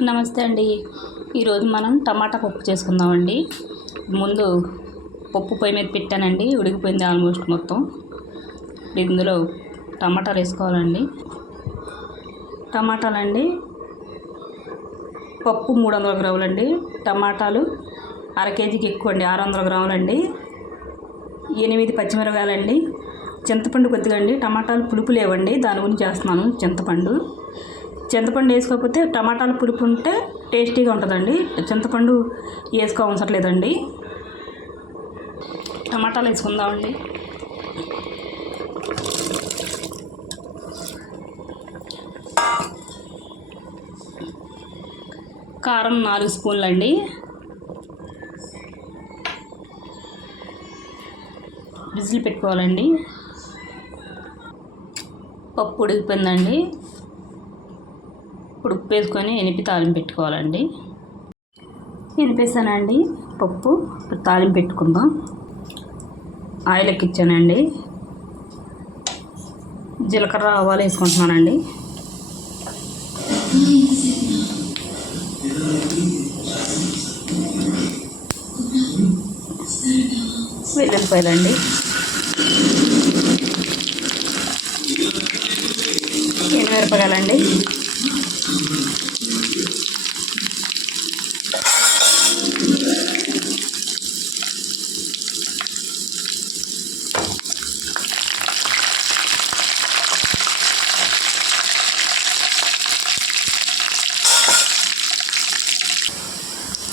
నమస్తే అండి. ఈరోజు మనం టమాటా పప్పు చేసుకుందామండి. ముందు పప్పు పొయ్యి మీద పెట్టానండి. ఉడికిపోయింది ఆల్మోస్ట్ మొత్తం. ఇందులో టమాటాలు వేసుకోవాలండి. టమాటాలండి. పప్పు మూడు వందల గ్రాములండి టమాటాలు అర కేజీకి ఎక్కువ అండి. ఆరు వందల గ్రాములండి ఎనిమిది పచ్చిమిరకాయలండి చింతపండు కొద్దిగా అండి. టమాటాలు పులుపు లేవండి. దాని గురించి చేస్తున్నాను. చింతపండు. చింతపండు వేసుకోకపోతే టమాటాలు పులుపు ఉంటే టేస్టీగా ఉంటుందండి. చింతపండు వేసుకో టమాటాలు వేసుకుందామండి. కారం నాలుగు స్పూన్లు అండి. విజిల్ పెట్టుకోవాలండి. పప్పు ఉడికిపోయిందండి. ఇప్పుడు ఉప్పు వేసుకొని ఎనిపి తాలింపు పెట్టుకోవాలండి. ఎనిపేసానండి. పప్పు ఇప్పుడు తాలింపు పెట్టుకుందాం. ఆయిల్ ఎక్కించానండి జీలకర్ర ఆవాలు వేసుకుంటున్నానండి. వెల్లుల్లిపాయలండి. ఎనిమిరపకాయలండి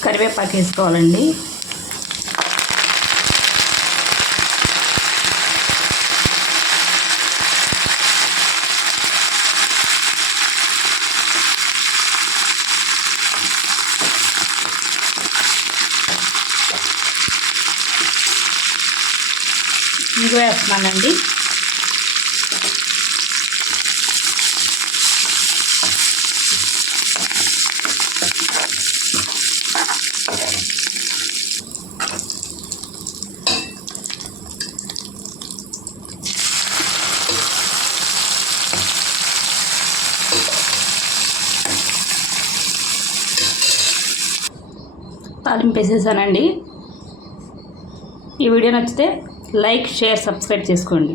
కరివేపాకు వేసుకోవాలండి. ఇంకో వేస్తున్నానండి. తాలింపు వేసేసానండి ఈ వీడియో నచ్చితే లైక్ షేర్ సబ్స్క్రైబ్ చేసుకోండి.